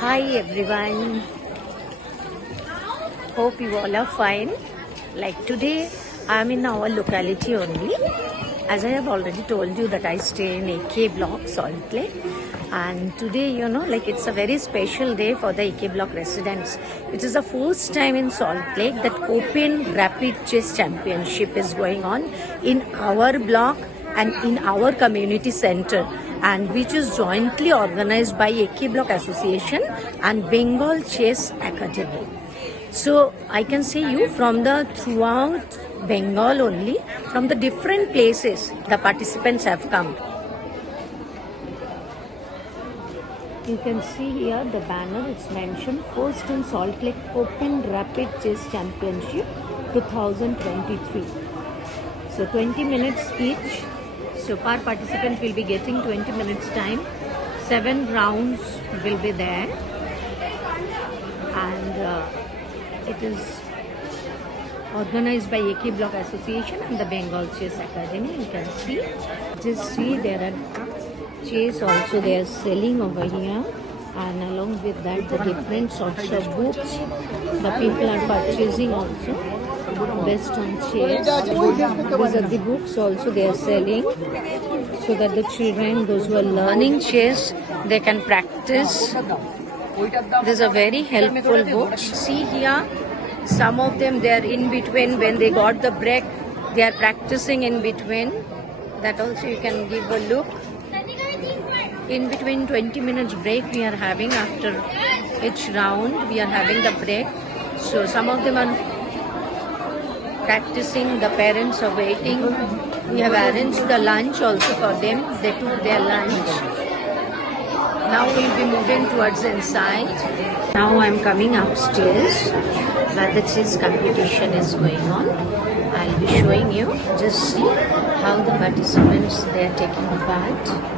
Hi everyone, hope you all are fine. Like today I am in our locality only. As I have already told you that I stay in AK Block, Salt Lake, and today like it's a very special day for the AK Block residents. It is the first time in Salt Lake that Open Rapid Chess Championship is going on in our block and in our community center, and which is jointly organized by AK Block Association and Bengal Chess Academy. So I can say you from the throughout Bengal only, from the different places the participants have come. You can see here the banner, it's mentioned first in Salt Lake Open Rapid Chess Championship 2023. So 20 minutes each. So per participant will be getting 20 minutes time. 7 rounds will be there. And it is organized by AK Block Association and the Bengal Chess Academy. You can see. Just see there are chess also they are selling over here, and along with that the different sorts of books the people are purchasing also based on chess. These are the books also they are selling, so that the children, those who are learning chess, they can practice. These are very helpful books. See here, some of them they are in between, when they got the break they are practicing in between. That also you can give a look. In between 20 minutes break we are having, after each round we are having the break. So some of them are practicing, the parents are waiting. We have arranged the lunch also for them. They took their lunch. Now we will be moving towards inside. Now I am coming upstairs where the chess competition is going on. I will be showing you. Just see how the participants they are taking part.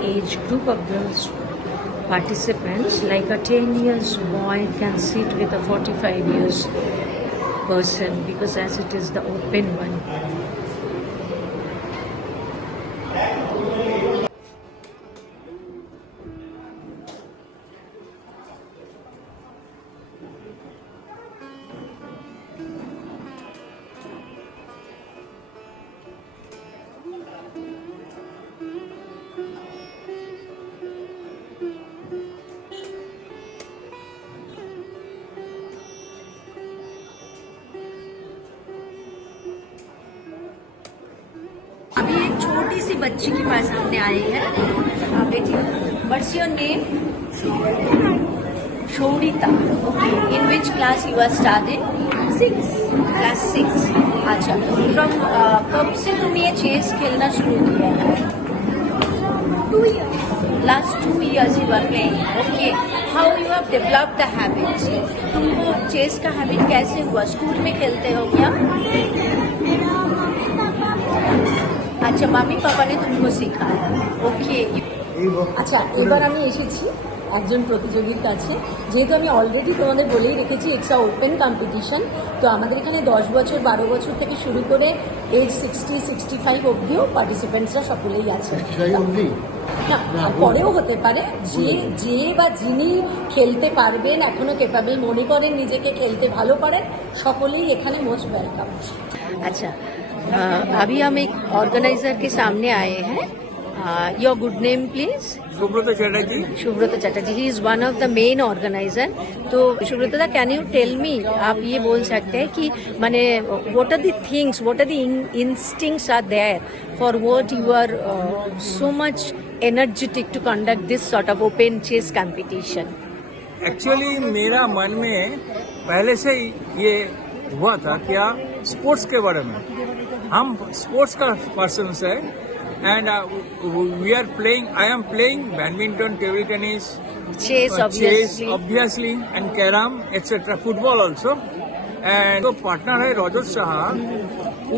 Age group of those participants, like a 10 years boy can sit with a 45 years person, because as it is the open one. अभी एक छोटी सी बच्ची के पास हमने आए हैं बेटी. What's your name? Shorita. Okay. In which class you are studying? 6. Class 6. अच्छा. From कब से तुम ये चेस खेलना शुरू किया है? 2 years. Last 2 years you are playing. Okay. How you have developed the habit? तुमको चेस का हैबिट कैसे हुआ? स्कूल में खेलते हो क्या? আচ্ছা, মামি পাপানে তুমিও শেখায়। ওকে, আচ্ছা এবার আমি এসেছি একজন প্রতিযোগীর কাছে। যেহেতু আমি অলরেডি তোমাদের বলেই রেখেছি ইটস আ ওপেন কম্পিটিশন, তো আমাদের এখানে 10 বছর 12 বছর থেকে শুরু করে এজ 60-65 অবধিও পার্টিসিপেন্টসরা সকলেই আছে। না পরেও হতে পারে, যে বা যিনি খেলতে পারবেন, এখনো কেপাবল মনে করেন, নিজেকে খেলতে ভালো পারেন, সকলেই এখানে মোস্ট ওয়েলকাম। अच्छा, अभी हम एक ऑर्गेनाइजर के सामने आए हैं. Your good name please? Subrata Chatterjee. Subrata Chatterjee, he is one of the main organiser. तो सुब्रत दा, कैन यू टेल मी, आप ये बोल सकते हैं कि माने what are the things, what are the instincts are there for what you are so much energetic to conduct this sort of open chess competition? Actually मेरा मन में पहले से ही ये हुआ था क्या स्पोर्ट्स के बारे में, हम स्पोर्ट्स का पर्सन है and we are playing, I am playing badminton, table tennis, chess obviously and carrom etcetera, football also. And जो पार्टनर है रजत शाह,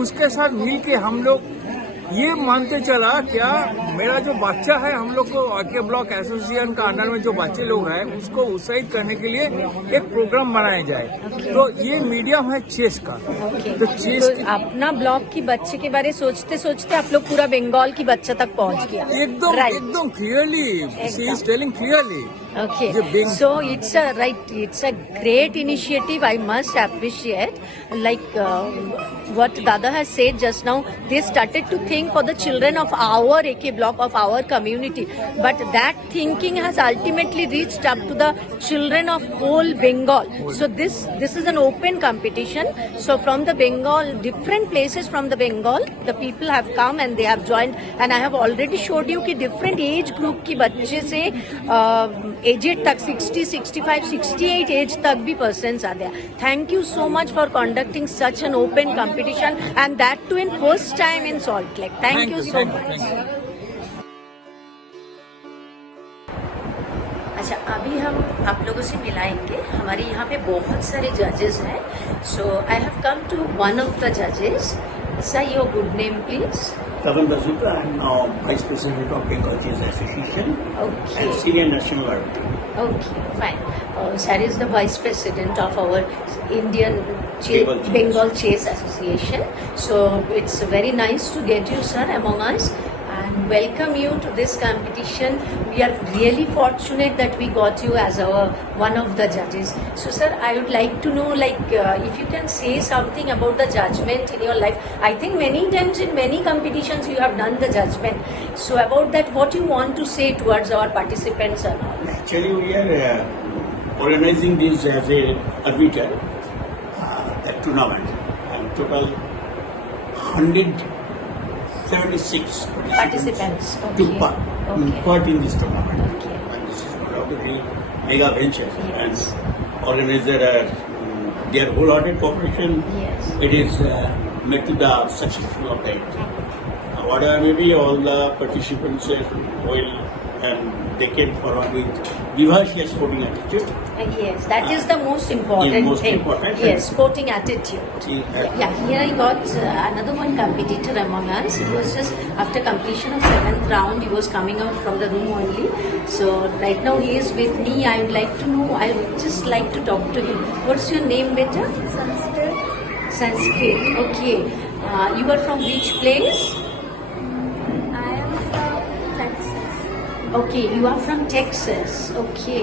उसके साथ मिलके हम लोग ये मानते चला क्या मेरा जो बच्चा है, हम लोग को एके ब्लॉक एसोसिएशन का अंडर में जो बच्चे लोग हैं उसको उत्साहित करने के लिए एक प्रोग्राम बनाया जाए. तो ये मीडियम है चेस का. तो चेस तो अपना ब्लॉक की बच्चे के बारे सोचते सोचते आप लोग पूरा बंगाल की बच्चा तक पहुंच गया. एकदम clearly, she is telling clearly. Okay, so it's a great initiative. I must appreciate, like what Dada has said just now. They started to think for the children of our AK block, of our community, but that thinking has ultimately reached up to the children of whole Bengal. So this is an open competition. So from the Bengal, different places from the Bengal, the people have come and they have joined. And I have already showed you कि different age group की बच्चे से aged तक 60, 65, 68 as तक भी persons आते हैं. Thank you so much for conducting such an open competition and that too in first time in Salt Lake. Thank you so much. अच्छा, अभी हम आप लोगों से मिलाएंगे. हमारे यहाँ पे बहुत सारे जजेस हैं. So I have come to one of the जजेस. Sir, your good name please? Tavan Bazuka, I am now Vice President of Bengal Chess Association and Senior National Arbiter. Okay, fine. Sir is the Vice President of our Indian Bengal Chess. Bengal Chess Association. So it's very nice to get you, sir, among us and welcome you to this competition. We are really fortunate that we got you as our one of the judges. So, sir, I would like to know, like, if you can say something about the judgment in your life. I think many times in many competitions you have done the judgment. So, about that, what you want to say towards our participants? Actually, we are organizing this as a arbiter, that tournament, and total 176 Participants. took part in this tournament. Okay. And this is one of the great mega ventures. Yes. And organizer, their wholehearted cooperation, Yes. it is made to the successful of that. Whatever may be, all the participants will and they came forward with vivacious sporting attitude. Yes, that is the most important most thing. important. Yes, sporting attitude. Yeah. Yeah, here I got another one competitor among us. It was just after completion of 7th round, he was coming out from the room only. So right now he is with me. I would like to know, I would just like to talk to him. What's your name, beta? Sanskrit. Sanskrit. Okay. You are from which place? I am from Texas. Okay, you are from Texas. Okay.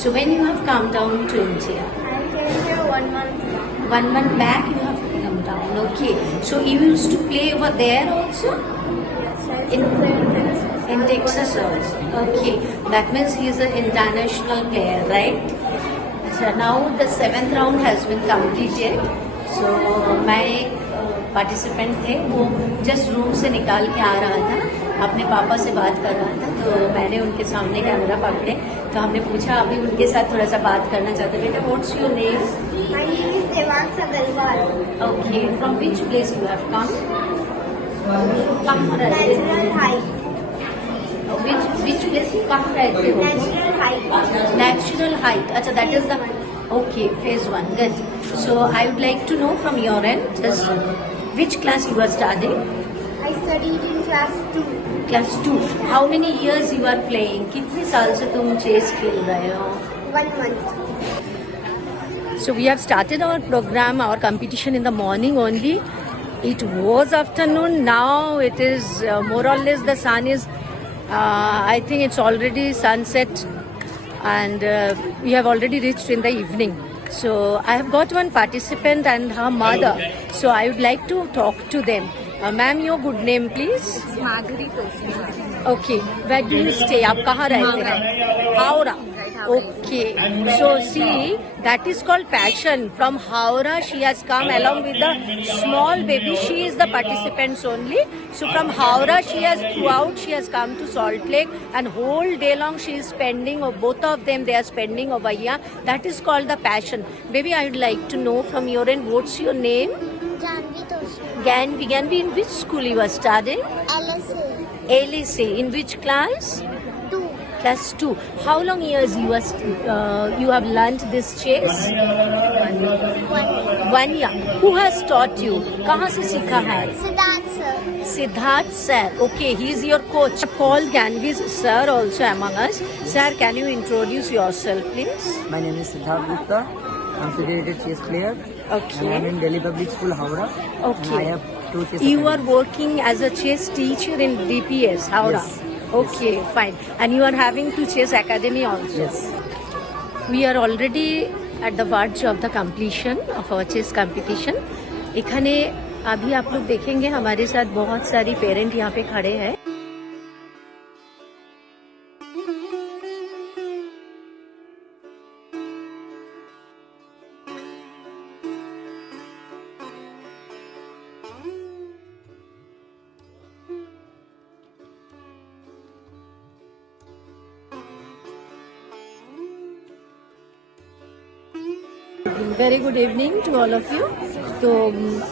So when you have come down to India? I came here 1 month back. 1 month back you have come down. Okay. So you used to play over there also? Yes, I In- used to play in Texas. In Texas also. Okay. That means he is an international player, right? So now the 7th round has been completed. So my participant थे, वो just room से निकाल के आ रहा था, अपने पापा से बात कर रहा था. तो मैंने उनके सामने कैमरा पकड़े तो हमने पूछा, अभी उनके साथ थोड़ा सा बात करना चाहते. बेटा, what's your name? My name is Devang Sagalwal. Okay. From which place you have come? कहाँ रहते Natural हो? height. Which place you कहाँ रहते हो? Natural height. Natural height. अच्छा, that is the okay, phase 1. Good. So I would like to know from your end, just which class you are studying? I studied in class 2. Class 2. How many years you are playing? कितने साल से तुम chess खेल रहे हो? 1 month. So we have started our program, our competition in the morning only. It was afternoon. Now it is more or less the sun is I think it's already sunset and we have already reached in the evening. So I have got one participant and her mother. So I would like to talk to them. Ma'am, your good name please? Madhuri Tosniwal. Okay. Where do you stay? आप कहाँ रहते हैं? Howrah. Okay. So see, that is called passion. From Howrah, she has come along with the small baby. She is the participants only. So from Howrah, she has come to Salt Lake, and whole day long she is spending, or both of them they are spending over here. That is called the passion. Baby, I would like to know from your end, what's your name? Janvi Tosniwal. Ganvi, in which school you are studying? LSA. LSA. In which class? 2. Class 2. How long years you have learnt this chess? 1 year. Who has taught you? कहाँ से सीखा है? Siddharth sir. Siddharth sir. Okay, he is your coach. Paul Ganvi's sir also among us. Sir, can you introduce yourself, please? My name is Siddharth Gupta. I'm a federated chess player. And I'm Okay. in Delhi Public School, Howrah. Okay. And I have 2 chess You are academies. working as a chess teacher in DPS, Howrah. Yes. Okay, fine. And you are having 2 chess academy also. Yes. We are already at the verge of the completion of our chess competition. इखाने अभी आप लोग देखेंगे हमारे साथ बहुत सारी parent यहाँ पे खड़े हैं. Very good evening to all of you. तो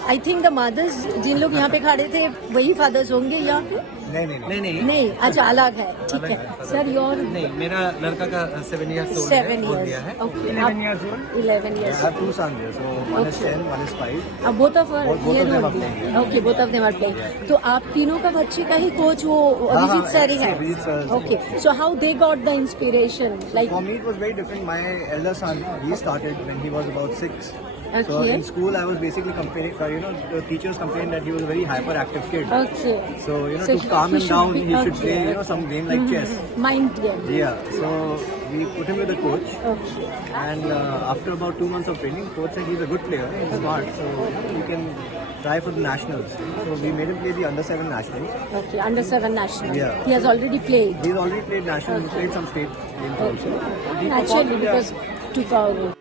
आई थिंक द मदर्स जिन लोग यहाँ पे खड़े थे वही फादर्स होंगे यहाँ पे. नहीं, अच्छा अलग है. ठीक है सर. योर नहीं, मेरा लड़का का 7 years old 7 है, हो years. गया है। Okay. 11 years old. 11 years. I have 2 sons, so one is Okay. 10, one is 5. Both of Both of them are playing. Okay, both of them are playing. तो आप तीनों का बच्चे का ही कोच वो हाँ, अभिजीत सर ही है. Abhijit sir. Okay, so how they got the inspiration like. For me, it was very different. My elder son, he started when he was about 6. So Okay. in school, I was basically comparing. The teachers complained that he was a very hyperactive kid. Okay. So So to calm he him should down, be- he should okay. play some game like chess. Mind game. Yeah. So we put him with a coach. Okay. And after about 2 months of training, coach said he's a good player, he's smart, so he can try for the nationals. So we made him play the under 7 nationals. Okay, under 7 national. Yeah. He has already played. He's already played nationals, he played some state games also. He Naturally, performed, yeah. because 2000.